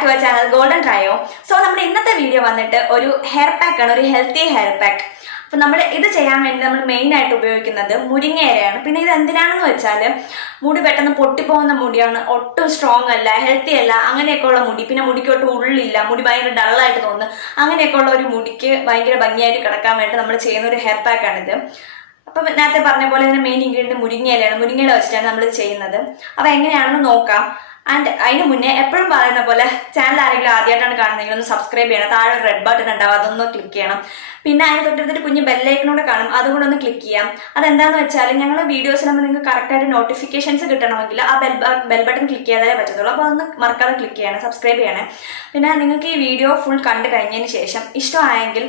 Back to our channel golden trio. So നമ്മുടെ ഇന്നത്തെ video വന്നിട്ട് ഒരു ഹെയർ പാക്ക് ആണ്, ഒരു ഹെൽത്തി ഹെയർ പാക്ക്. അപ്പൊ നമ്മൾ ഇത് ചെയ്യാൻ വേണ്ടി നമ്മൾ മെയിൻ ആയിട്ട് ഉപയോഗിക്കുന്നത് മുരിങ്ങ ഇലയാണ്. പിന്നെ ഇത് എന്തിനാണെന്ന് വെച്ചാൽ മുടി പെട്ടെന്ന് പൊട്ടിപ്പോകുന്ന മുടിയാണ്, ഒട്ടും സ്ട്രോങ് അല്ല, ഹെൽത്തി അല്ല, അങ്ങനെയൊക്കെയുള്ള മുടി. പിന്നെ മുടിക്കൊട്ട് ഉള്ളില്ല, മുടി ഭയങ്കര ഡള്ളായിട്ട് തോന്നുന്നു, അങ്ങനെയൊക്കെയുള്ള ഒരു മുടിക്ക് ഭയങ്കര ഭംഗിയായിട്ട് കിടക്കാൻ വേണ്ടി നമ്മൾ ചെയ്യുന്ന ഒരു ഹെയർ പാക്ക് ആണിത്. അപ്പം നേരത്തെ പറഞ്ഞ പോലെ ഇതിന്റെ മെയിൻ ഇൻഗ്രീഡിയന്റ് മുരിങ്ങയിലാണ്. മുരിങ്ങയില വെച്ചിട്ടാണ് നമ്മൾ ചെയ്യുന്നത്. അപ്പൊ എങ്ങനെയാണെന്ന് നോക്കാം. ആൻഡ് അതിന് മുന്നേ എപ്പോഴും പറയുന്ന പോലെ ചാനൽ ആരെങ്കിലും ആദ്യമായിട്ടാണ് കാണുന്നതെങ്കിൽ ഒന്ന് സബ്സ്ക്രൈബ് ചെയ്യണം. താഴെ ഒരു റെഡ് ബട്ടൺ ഉണ്ടാവും, അതൊന്ന് ക്ലിക്ക് ചെയ്യണം. പിന്നെ അതിന് തൊട്ടടുത്തൊരു കുഞ്ഞ് ബെല്ലൈക്കനോട് കാണും, അതുകൂടെ ഒന്ന് ക്ലിക്ക് ചെയ്യാം. അതെന്താന്ന് വെച്ചാൽ ഞങ്ങൾ വീഡിയോസ് നമ്മൾ നിങ്ങൾക്ക് കറക്റ്റായിട്ട് നോട്ടിഫിക്കേഷൻസ് കിട്ടണമെങ്കിൽ ആ ബെൽ ബട്ടൺ ക്ലിക്ക് ചെയ്താലേ പറ്റത്തുള്ളൂ. അപ്പോൾ അതൊന്ന് മറക്കാതെ ക്ലിക്ക് ചെയ്യണം, സബ്സ്ക്രൈബ് ചെയ്യണേ. പിന്നെ നിങ്ങൾക്ക് ഈ വീഡിയോ ഫുൾ കണ്ടു കഴിഞ്ഞതിന് ശേഷം ഇഷ്ടമായെങ്കിൽ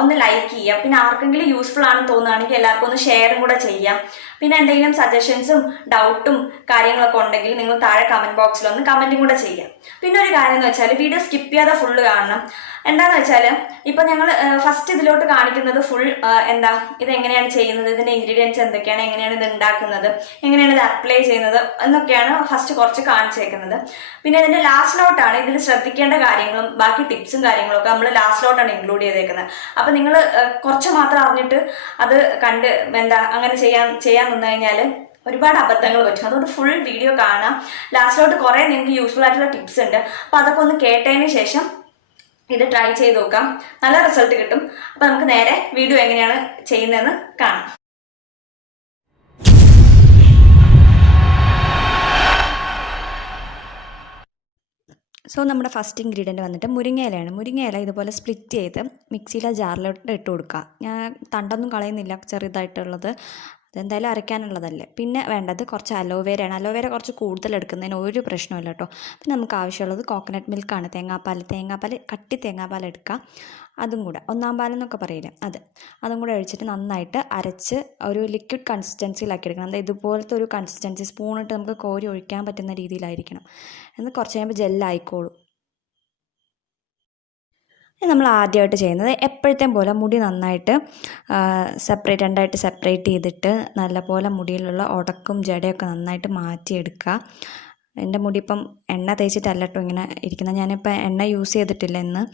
ഒന്ന് ലൈക്ക് ചെയ്യാം. പിന്നെ ആർക്കെങ്കിലും യൂസ്ഫുൾ ആണെന്ന് തോന്നുകയാണെങ്കിൽ എല്ലാവർക്കും ഒന്ന് ഷെയറും കൂടെ ചെയ്യാം. പിന്നെ എന്തെങ്കിലും സജഷൻസും ഡൗട്ടും കാര്യങ്ങളൊക്കെ ഉണ്ടെങ്കിൽ നിങ്ങൾ താഴെ കമന്റ് ബോക്സിൽ ഒന്ന് കമന്റും കൂടെ ചെയ്യാം. പിന്നെ ഒരു കാര്യം എന്ന് വെച്ചാൽ വീഡിയോ സ്കിപ്പ് ചെയ്യാതെ ഫുള്ള് കാണണം. എന്താന്ന് വെച്ചാൽ ഇപ്പൊ ഞങ്ങൾ ഫസ്റ്റ് ഇതിലോട്ട് കാണിക്കുന്നത് ഫുൾ ഇത് എങ്ങനെയാണ് ചെയ്യുന്നത്, ഇതിന്റെ ഇൻഗ്രീഡിയൻസ് എന്തൊക്കെയാണ്, എങ്ങനെയാണ് ഇത് ഉണ്ടാക്കുന്നത്, എങ്ങനെയാണ് ഇത് അപ്ലൈ ചെയ്യുന്നത് എന്നൊക്കെയാണ് ഫസ്റ്റ് കുറച്ച് കാണിച്ചേക്കുന്നത്. പിന്നെ ഇതിന്റെ ലാസ്റ്റിലോട്ടാണ് ഇതിൽ ശ്രദ്ധിക്കേണ്ട കാര്യങ്ങളും ബാക്കി ടിപ്സും കാര്യങ്ങളും ഒക്കെ നമ്മൾ ലാസ്റ്റിലോട്ടാണ് ഇൻക്ലൂഡ് ചെയ്തേക്കുന്നത്. അപ്പൊ നിങ്ങൾ കുറച്ച് മാത്രം അറിഞ്ഞിട്ട് അത് കണ്ട് അങ്ങനെ ചെയ്യാൻ നിന്ന് കഴിഞ്ഞാൽ ഒരുപാട് അബദ്ധങ്ങൾ പറ്റും. അതുകൊണ്ട് ഫുൾ വീഡിയോ കാണാം. ലാസ്റ്റിലോട്ട് കുറെ നിങ്ങൾക്ക് യൂസ്ഫുൾ ആയിട്ടുള്ള ടിപ്സ് ഉണ്ട്. അപ്പൊ അതൊക്കെ ഒന്ന് കേട്ടതിന് ശേഷം ഇത് ട്രൈ ചെയ്ത് നോക്കാം, നല്ല റിസൾട്ട് കിട്ടും. അപ്പൊ നമുക്ക് നേരെ വീഡിയോ എങ്ങനെയാണ് ചെയ്യുന്നതെന്ന് കാണാം. സോ നമ്മുടെ ഫസ്റ്റ് ഇൻഗ്രീഡിയൻറ്റ് വന്നിട്ട് മുരിങ്ങയിലയാണ്. മുരിങ്ങയില ഇതുപോലെ സ്പ്ലിറ്റ് ചെയ്ത് മിക്സിയിലെ ജാറിലോട്ട് ഇട്ട് കൊടുക്കുക. ഞാൻ തണ്ടൊന്നും കളയുന്നില്ല, ചെറുതായിട്ടുള്ളത്, അതെന്തായാലും അരയ്ക്കാനുള്ളതല്ലേ. പിന്നെ വേണ്ടത് കുറച്ച് അലോവേരയാണ്. അലോവേര കുറച്ച് കൂടുതൽ എടുക്കുന്നതിന് ഒരു പ്രശ്നമില്ല കേട്ടോ. പിന്നെ നമുക്ക് ആവശ്യമുള്ളത് കോക്കനട്ട് മിൽക്കാണ്, തേങ്ങാപ്പാൽ കട്ടി തേങ്ങാപ്പാൽ എടുക്കുക. അതും കൂടെ ഒന്നാം പാലെന്നൊക്കെ പറയില്ലേ, അതും കൂടെ ഒഴിച്ചിട്ട് നന്നായിട്ട് അരച്ച് ഒരു ലിക്വിഡ് കൺസിസ്റ്റൻസിയിലാക്കി എടുക്കണം. എന്താ ഇതുപോലത്തെ ഒരു കൺസിസ്റ്റൻസി, സ്പൂണിട്ട് നമുക്ക് കോരി ഒഴിക്കാൻ പറ്റുന്ന രീതിയിലായിരിക്കണം. എന്ന് കുറച്ച് കഴിയുമ്പോൾ ജെല്ലായിക്കോളും. നമ്മൾ ആദ്യമായിട്ട് ചെയ്യുന്നത് എപ്പോഴത്തെയും പോലെ മുടി നന്നായിട്ട് രണ്ടായിട്ട് സെപ്പറേറ്റ് ചെയ്തിട്ട് നല്ലപോലെ മുടിയിലുള്ള ഉടക്കും ജടയൊക്കെ നന്നായിട്ട് മാറ്റിയെടുക്കുക. എൻ്റെ മുടി ഇപ്പം എണ്ണ തേച്ചിട്ടല്ല കേട്ടോ ഇങ്ങനെ ഇരിക്കുന്നത്. ഞാനിപ്പോൾ എണ്ണ യൂസ് ചെയ്തിട്ടില്ല ഇന്ന്.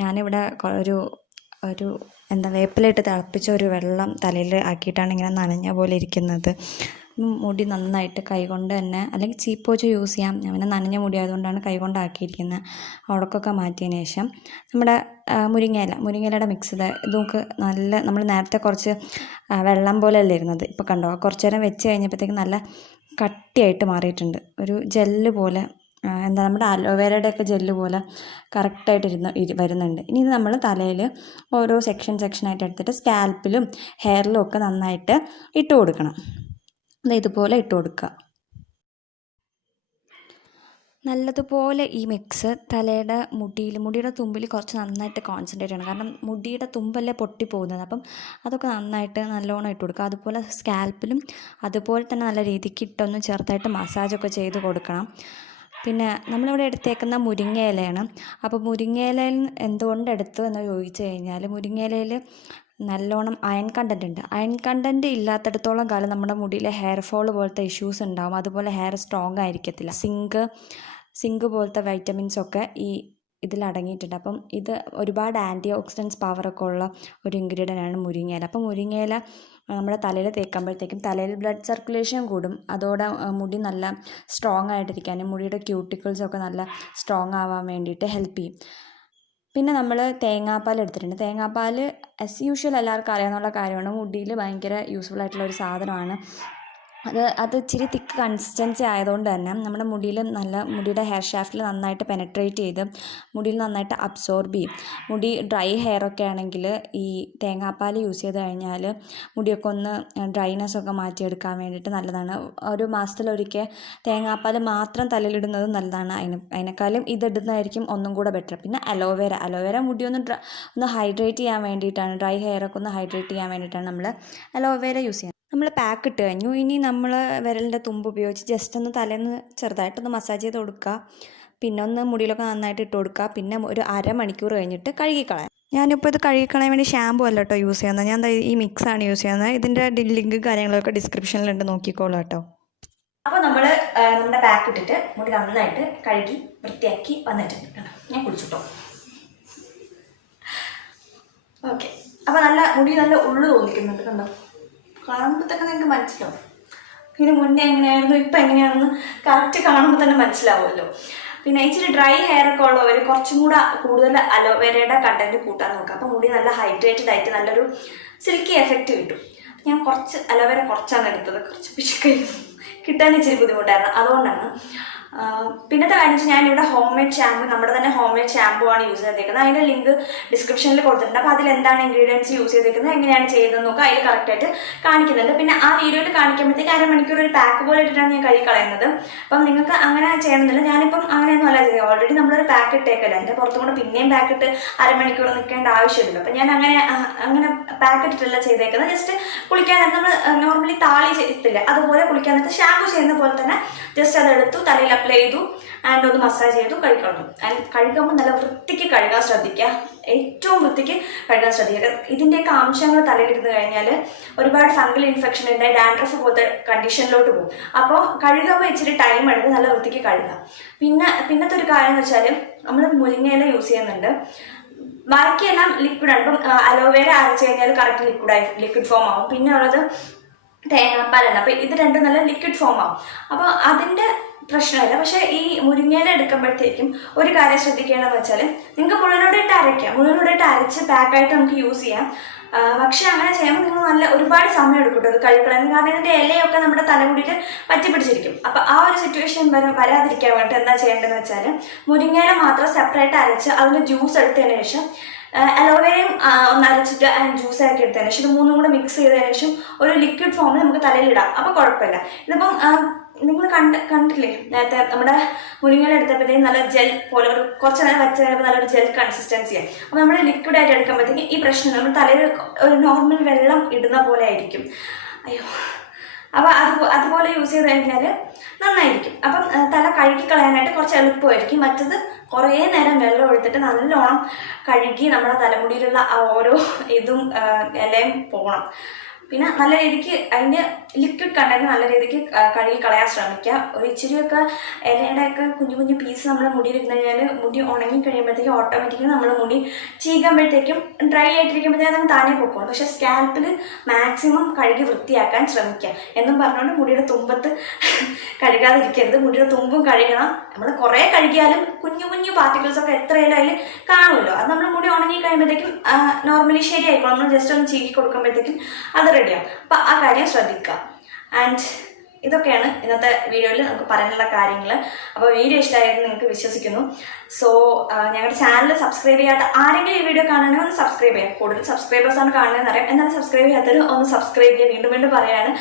ഞാനിവിടെ ഒരു വേപ്പിലിട്ട് തിളപ്പിച്ച ഒരു വെള്ളം തലയിൽ ആക്കിയിട്ടാണ് ഇങ്ങനെ നനഞ്ഞ പോലെ ഇരിക്കുന്നത്. മുടി നന്നായിട്ട് കൈകൊണ്ട് തന്നെ, അല്ലെങ്കിൽ ചീപ്പ് വെച്ച് യൂസ് ചെയ്യാം. ഞാൻ പിന്നെ നനഞ്ഞ മുടി ആയതുകൊണ്ടാണ് കൈകൊണ്ട് ആക്കിയിരിക്കുന്നത്. ഉടക്കൊക്കെ മാറ്റിയതിന് ശേഷം നമ്മുടെ മുരിങ്ങയിലയുടെ മിക്സ് ഇതൊക്കെ നമ്മൾ നേരത്തെ കുറച്ച് വെള്ളം പോലെയല്ലേ ഇരുന്നത്, ഇപ്പോൾ കണ്ടോ കുറച്ച് നേരം വെച്ച് കഴിഞ്ഞപ്പോഴത്തേക്ക് നല്ല കട്ടിയായിട്ട് മാറിയിട്ടുണ്ട്. ഒരു ജെല്ല് പോലെ, നമ്മുടെ അലോവേരയുടെ ഒക്കെ ജെല്ല് പോലെ കറക്റ്റായിട്ട് വരുന്നുണ്ട്. ഇനി ഇത് നമ്മൾ തലയിൽ ഓരോ സെക്ഷനായിട്ട് എടുത്തിട്ട് സ്കാൽപ്പിലും ഹെയറിലും ഒക്കെ നന്നായിട്ട് ഇട്ട് കൊടുക്കണം. ഇതുപോലെ ഇട്ട് കൊടുക്കുക. നല്ലതുപോലെ ഈ മിക്സ് തലയുടെ മുടിയുടെ തുമ്പിൽ കുറച്ച് നന്നായിട്ട് കോൺസെൻട്രേറ്റ് ചെയ്യണം. കാരണം മുടിയുടെ തുമ്പല്ലേ പൊട്ടിപ്പോകുന്നത്. അപ്പം അതൊക്കെ നന്നായിട്ട് നല്ലോണം ഇട്ട് കൊടുക്കുക. അതുപോലെ സ്കാൽപ്പിലും അതുപോലെ തന്നെ നല്ല രീതിക്ക് ഇട്ടൊന്ന് ചെറുതായിട്ട് മസാജൊക്കെ ചെയ്ത് കൊടുക്കണം. പിന്നെ നമ്മളിവിടെ എടുത്തേക്കുന്ന മുരിങ്ങയിലയാണ്. അപ്പോൾ മുരിങ്ങയിലയിൽ എന്തുകൊണ്ട് എടുത്തു എന്ന് ചോദിച്ചു കഴിഞ്ഞാൽ, മുരിങ്ങയിലയിൽ നല്ലോണം അയൺ കണ്ടൻറ്റ് ഉണ്ട്. അയൺ കണ്ടൻറ്റ് ഇല്ലാത്തടത്തോളം കാലം നമ്മുടെ മുടിയിലെ ഹെയർ ഫോൾ പോലത്തെ ഇഷ്യൂസ് ഉണ്ടാവും. അതുപോലെ ഹെയർ സ്ട്രോങ് ആയിരിക്കത്തില്ല. സിങ്ക് പോലത്തെ വൈറ്റമിൻസൊക്കെ ഇതിലടങ്ങിയിട്ടുണ്ട്. അപ്പം ഇത് ഒരുപാട് ആൻറ്റി ഓക്സിഡൻസ് പവറൊക്കെ ഉള്ള ഒരു ഇൻഗ്രീഡിയൻ്റാണ് മുരിങ്ങയില. അപ്പം മുരിങ്ങയില നമ്മുടെ തലയിൽ തേക്കുമ്പോഴത്തേക്കും തലയിൽ ബ്ലഡ് സർക്കുലേഷൻ കൂടും. അതോടെ മുടി നല്ല സ്ട്രോങ് ആയിട്ടിരിക്കാനും മുടിയുടെ ക്യൂട്ടിക്കിൾസൊക്കെ നല്ല സ്ട്രോങ് ആവാൻ വേണ്ടിയിട്ട് ഹെൽപ്പ് ചെയ്യും. പിന്നെ നമ്മൾ തേങ്ങാപ്പാൽ എടുത്തിട്ടുണ്ട്. തേങ്ങാപ്പാൽ ആസ് യൂഷ്വൽ എല്ലാവർക്കും അറിയാവുന്ന കാര്യമാണ്, മുടിയിൽ ഭയങ്കര യൂസ്ഫുൾ ആയിട്ടുള്ള ഒരു സാധനമാണ്. അത് ഇച്ചിരി തിക്ക് കൺസിസ്റ്റൻസി ആയതുകൊണ്ട് തന്നെ നമ്മുടെ മുടിയുടെ ഹെയർ ഷാഫ്റ്റിൽ നന്നായിട്ട് പെനട്രേറ്റ് ചെയ്ത് മുടിയിൽ നന്നായിട്ട് അബ്സോർബ് ചെയ്യും. മുടി ഡ്രൈ ഹെയറൊക്കെ ആണെങ്കിൽ ഈ തേങ്ങാപ്പാൽ യൂസ് ചെയ്ത് കഴിഞ്ഞാൽ മുടിയൊക്കെ ഒന്ന് ഡ്രൈനെസ്സൊക്കെ മാറ്റിയെടുക്കാൻ വേണ്ടിയിട്ട് നല്ലതാണ്. ഒരു മാസത്തിലൊരിക്കൽ തേങ്ങാപ്പാൽ മാത്രം തലയിലിടുന്നത് നല്ലതാണ്. അതിനേക്കാളും ഇതിടുന്നതായിരിക്കും ഒന്നും കൂടെ ബെറ്റർ. പിന്നെ അലോവേര മുടി ഒന്ന് ഹൈഡ്രേറ്റ് ചെയ്യാൻ വേണ്ടിയിട്ടാണ്, ഡ്രൈ ഹെയറൊക്കെ ഒന്ന് ഹൈഡ്രേറ്റ് ചെയ്യാൻ വേണ്ടിയിട്ടാണ് നമ്മൾ അലോവേര യൂസ് ചെയ്യുന്നത്. നമ്മൾ പാക്ക് ഇട്ട് കഴിഞ്ഞു. ഇനി നമ്മൾ വിരലിൻ്റെ തുമ്പ് ഉപയോഗിച്ച് ജസ്റ്റ് ഒന്ന് തലേന്ന് ചെറുതായിട്ടൊന്ന് മസാജ് ചെയ്ത് കൊടുക്കുക. പിന്നെ ഒന്ന് മുടിയിലൊക്കെ നന്നായിട്ട് ഇട്ട് കൊടുക്കുക. പിന്നെ ഒരു അരമണിക്കൂർ കഴിഞ്ഞിട്ട് കഴുകിക്കളയാം. ഞാനിപ്പോൾ ഇത് കഴുകിക്കളയാൻ വേണ്ടി ഷാമ്പു അല്ല കേട്ടോ യൂസ് ചെയ്യുന്നത്. ഞാൻ ഈ മിക്സാണ് യൂസ് ചെയ്യുന്നത്. ഇതിൻ്റെ ലിങ്ക് കാര്യങ്ങളൊക്കെ ഡിസ്ക്രിപ്ഷനിലുണ്ട്, നോക്കിക്കോളാം കേട്ടോ. അപ്പോൾ നമ്മൾ നമ്മുടെ പാക്ക് ഇട്ടിട്ട് മുടി നന്നായിട്ട് കഴുകി വൃത്തിയാക്കി വന്നിട്ടുണ്ട്. ഞാൻ കുടിച്ചിട്ടോ. ഓക്കെ, അപ്പോൾ നല്ല മുടി നല്ല ഉള്ളു തോന്നിക്കുന്നുണ്ട്. കണ്ടോ, കാണുമ്പോഴത്തേക്ക് നിങ്ങൾക്ക് മനസ്സിലാവും. ഇതിന് മുന്നേ എങ്ങനെയായിരുന്നു ഇപ്പം എങ്ങനെയാണെന്ന് കറക്റ്റ് കാണുമ്പോൾ തന്നെ മനസ്സിലാവുമല്ലോ. പിന്നെ ഇച്ചിരി ഡ്രൈ ഹെയർ ഒക്കെ ഉള്ളവർ കുറച്ചും കൂടെ കൂടുതൽ അലോവേരയുടെ കണ്ടന്റ് കൂട്ടാൻ നോക്കുക. അപ്പോൾ മുടി നല്ല ഹൈഡ്രേറ്റഡ് ആയിട്ട് നല്ലൊരു സിൽക്കി എഫക്റ്റ് കിട്ടും. ഞാൻ കുറച്ച് അലോവേര കുറച്ചാണ് എടുത്തത്, കുറച്ച് പിശുക്കായിരുന്നു, കിട്ടാൻ ഇച്ചിരി ബുദ്ധിമുട്ടായിരുന്നു, അതുകൊണ്ടാണ്. പിന്നത്തെ കാര്യം വെച്ചാൽ ഞാനിവിടെ ഹോം മെയ്ഡ് ഷാമ്പു, നമ്മുടെ തന്നെ ഹോം മെയ്ഡ് ഷാമ്പു ആണ് യൂസ് ചെയ്തേക്കുന്നത്. അതിൻ്റെ ലിങ്ക് ഡിസ്ക്രിപ്ഷനിൽ കൊടുത്തിട്ടുണ്ട്. അപ്പോൾ അതിൽ എന്താണ് ഇൻഗ്രീഡിയൻസ് യൂസ് ചെയ്തേക്കുന്നത്, എങ്ങനെയാണ് ചെയ്തതെന്ന് നോക്കുക, അതിൽ കറക്റ്റായിട്ട് കാണിക്കുന്നുണ്ട്. പിന്നെ ആ വീഡിയോയിൽ കാണിക്കുമ്പോഴത്തേക്ക് അരമണിക്കൂർ ഒരു പാക്ക് പോലെ ഇട്ടിട്ടാണ് ഞാൻ കഴുകി കളയുന്നത്. അപ്പം നിങ്ങൾക്ക് അങ്ങനെ ചെയ്യണമെന്നില്ല. ഞാനിപ്പം അങ്ങനെയൊന്നും അല്ല ചെയ്യുക. ഓൾറെഡി നമ്മളൊരു പാക്ക് ഇട്ടേക്കല്ല, അതിൻ്റെ പുറത്തും കൂടെ പിന്നെയും പാക്ക് ഇട്ട് അരമണിക്കൂർ നിൽക്കേണ്ട ആവശ്യമില്ലല്ലോ. അപ്പം ഞാൻ അങ്ങനെ പാക്ക് ഇട്ടിട്ടല്ല ചെയ്തേക്കുന്നത്. ജസ്റ്റ് കുളിക്കാൻ നേരത്തെ നമ്മൾ നോർമലി താളി ചെയ്തില്ല, അതുപോലെ കുളിക്കാൻ നേരത്തെ ഷാമ്പു ചെയ്യുന്ന പോലെ തന്നെ ജസ്റ്റ് അതെടുത്തു തലയിൽ അപ്ലൈ ചെയ്തു ആൻഡ് ഒന്ന് മസാജ് ചെയ്തു കഴുകണം. ആൻഡ് കഴുകുമ്പോൾ നല്ല വൃത്തിക്ക് കഴുകാൻ ശ്രദ്ധിക്കുക, ഏറ്റവും വൃത്തിക്ക് കഴുകാൻ ശ്രദ്ധിക്കുക. ഇതിൻ്റെയൊക്കെ അംശങ്ങൾ തലയിലിരുന്ന് കഴിഞ്ഞാൽ ഒരുപാട് ഫംഗൽ ഇൻഫെക്ഷൻ ഉണ്ടായി ഡാൻഡ്രഫ് പോലത്തെ കണ്ടീഷനിലോട്ട് പോകും. അപ്പോൾ കഴുകുമ്പോൾ ഇച്ചിരി ടൈം എടുത്ത് നല്ല വൃത്തിക്ക് കഴുകാം. പിന്നത്തെ ഒരു കാര്യം എന്ന് വെച്ചാൽ നമ്മൾ മുരിങ്ങയില യൂസ് ചെയ്യുന്നുണ്ട്. ബാക്കിയെല്ലാം ലിക്വിഡാണ്. ഇപ്പം അലോവേര അരച്ച് കഴിഞ്ഞാൽ കറക്റ്റ് ലിക്വിഡ് ഫോം ആവും. പിന്നെ ഉള്ളത് തേങ്ങാപ്പാലാണ്. അപ്പോൾ ഇത് രണ്ടും നല്ല ലിക്വിഡ് ഫോം ആവും. അപ്പോൾ അതിൻ്റെ പ്രശ്നമില്ല. പക്ഷേ ഈ മുരിങ്ങയില എടുക്കുമ്പോഴത്തേക്കും ഒരു കാര്യം ശ്രദ്ധിക്കുകയാണെന്ന് വെച്ചാൽ നിങ്ങൾക്ക് മുഴുവനോടായിട്ട് അരയ്ക്കാം, മുഴുവനോടായിട്ട് അരച്ച് പാക്കായിട്ട് നമുക്ക് യൂസ് ചെയ്യാം. പക്ഷെ അങ്ങനെ ചെയ്യുമ്പോൾ നിങ്ങൾ നല്ല ഒരുപാട് സമയം എടുക്കും അത് കഴുകളാൻ. കാരണം ഇതിൻ്റെ ഇലയൊക്കെ നമ്മുടെ തലമുടിയിൽ പറ്റിപ്പിടിച്ചിരിക്കും. അപ്പോൾ ആ ഒരു സിറ്റുവേഷൻ വരാതിരിക്കാൻ വേണ്ടി എന്താ ചെയ്യേണ്ടതെന്ന് വെച്ചാൽ മുരിങ്ങയില മാത്രം സെപ്പറേറ്റ് അരച്ച് അതിന് ജ്യൂസ് എടുത്തതിന് ശേഷം അലോവേരയും ഒന്ന് അരച്ചിട്ട് ജ്യൂസ് ആക്കി എടുത്തതിന് ശേഷം ഇത് മൂന്നും കൂടെ മിക്സ് ചെയ്തതിന് ശേഷം ഒരു ലിക്വിഡ് ഫോമിൽ നമുക്ക് തലയിലിടാം. അപ്പോൾ കുഴപ്പമില്ല. ഇതിപ്പം നിങ്ങൾ കണ്ടില്ലേ നേരത്തെ നമ്മുടെ മുരിങ്ങയില എടുത്തപ്പോഴത്തേക്കും നല്ല ജെൽ പോലെ ഒരു കുറച്ച് നേരം വെച്ച് കഴിയുമ്പോൾ നല്ലൊരു ജെൽ കൺസിസ്റ്റൻസിയാണ്. അപ്പോൾ നമ്മൾ ലിക്വിഡായിട്ട് എടുക്കുമ്പോഴത്തേക്കും ഈ പ്രശ്നം നമ്മൾ തലയിൽ ഒരു നോർമൽ വെള്ളം ഇടുന്ന പോലെ ആയിരിക്കും. അയ്യോ, അപ്പോൾ അതുപോലെ യൂസ് ചെയ്ത് കഴിഞ്ഞാൽ നന്നായിരിക്കും. അപ്പം തല കഴുകി കളയാനായിട്ട് കുറച്ച് എളുപ്പമായിരിക്കും. മറ്റത് കുറേ നേരം വെള്ളം എടുത്തിട്ട് നല്ലോണം കഴുകി നമ്മുടെ തലമുടിയിലുള്ള ആ ഓരോ ഇതും ഇലയും പോകണം. പിന്നെ നല്ല രീതിക്ക് അതിൻ്റെ ലിക്വിഡ് കണ്ടന്റ് നല്ല രീതിക്ക് കഴുകി കളയാൻ ശ്രമിക്കുക. ഒരു ഇച്ചിരിയൊക്കെ ഇലയുടെയൊക്കെ കുഞ്ഞു കുഞ്ഞു പീസ് നമ്മുടെ മുടിയിൽ ഇരുന്ന് കഴിഞ്ഞാൽ മുടി ഉണങ്ങി കഴിയുമ്പോഴത്തേക്കും ഓട്ടോമാറ്റിക്കലി നമ്മുടെ മുടി ചീകുമ്പോഴത്തേക്കും ഡ്രൈ ആയിട്ടിരിക്കുമ്പോഴത്തേക്കും നമുക്ക് താനേ പൊക്കോളും. പക്ഷേ സ്കാൽപ്പിൽ മാക്സിമം കഴുകി വൃത്തിയാക്കാൻ ശ്രമിക്കുക. എന്നും പറഞ്ഞുകൊണ്ട് മുടിയുടെ തുമ്പത്ത് കഴുകാതിരിക്കരുത്. മുടിയുടെ തുമ്പും കഴുകണം. നമ്മൾ കുറേ കഴുകിയാലും കുഞ്ഞു കുഞ്ഞു പാർട്ടിക്കിൾസൊക്കെ എത്രയായാലും അതിൽ കാണുമല്ലോ. അത് നമ്മൾ മുടി ഉണങ്ങി കഴിയുമ്പോഴത്തേക്കും നോർമലി ശരിയായിക്കോളും. നമ്മൾ ജസ്റ്റ് ഒന്ന് ചീകി കൊടുക്കുമ്പോഴത്തേക്കും അത് റെഡിയാവും. അപ്പം ആ കാര്യം ശ്രദ്ധിക്കുക. ആൻഡ് ഇതൊക്കെയാണ് ഇന്നത്തെ വീഡിയോയിൽ നമുക്ക് പറയാനുള്ള കാര്യങ്ങൾ. അപ്പോൾ വീഡിയോ ഇഷ്ടമായെന്ന് നിങ്ങൾക്ക് വിശ്വസിക്കുന്നു. സോ ഞങ്ങളുടെ ചാനൽ സബ്സ്ക്രൈബ് ചെയ്യാത്ത ആരെങ്കിലും ഈ വീഡിയോ കാണണമെങ്കിൽ ഒന്ന് സബ്സ്ക്രൈബ് ചെയ്യാം. കൂടുതൽ സബ്സ്ക്രൈബേഴ്സാണ് കാണുന്നതെന്ന് അറിയാം. എന്നാലും സബ്സ്ക്രൈബ് ചെയ്യാത്തവർ ഒന്ന് സബ്സ്ക്രൈബ് ചെയ്യുക. വീണ്ടും വീണ്ടും പറയാണ്.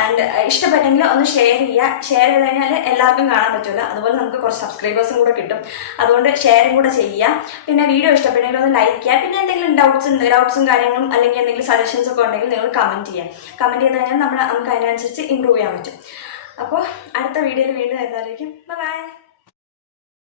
ആൻഡ് ഇഷ്ടപ്പെട്ടെങ്കിൽ ഒന്ന് ഷെയർ ചെയ്യുക. ഷെയർ ചെയ്ത് കഴിഞ്ഞാൽ എല്ലാവർക്കും കാണാൻ പറ്റില്ല. അതുപോലെ നമുക്ക് കുറച്ച് സബ്സ്ക്രൈബേഴ്സും കൂടെ കിട്ടും. അതുകൊണ്ട് ഷെയറും കൂടെ ചെയ്യുക. പിന്നെ വീഡിയോ ഇഷ്ടപ്പെട്ടെങ്കിൽ ഒന്ന് ലൈക്ക് ചെയ്യുക. പിന്നെ എന്തെങ്കിലും ഡൗട്ട്സും കാര്യങ്ങളും അല്ലെങ്കിൽ എന്തെങ്കിലും സജഷൻസ് ഒക്കെ ഉണ്ടെങ്കിൽ നിങ്ങൾ കമൻറ്റ് ചെയ്യുക. കമൻറ്റ് ചെയ്ത് കഴിഞ്ഞാൽ നമുക്ക് അതിനനുസരിച്ച് ഇമ്പ്രൂവ് ചെയ്യാൻ പറ്റും. അപ്പോൾ അടുത്ത വീഡിയോയിൽ വീണ്ടും വരുന്നതായിരിക്കും. ബൈ.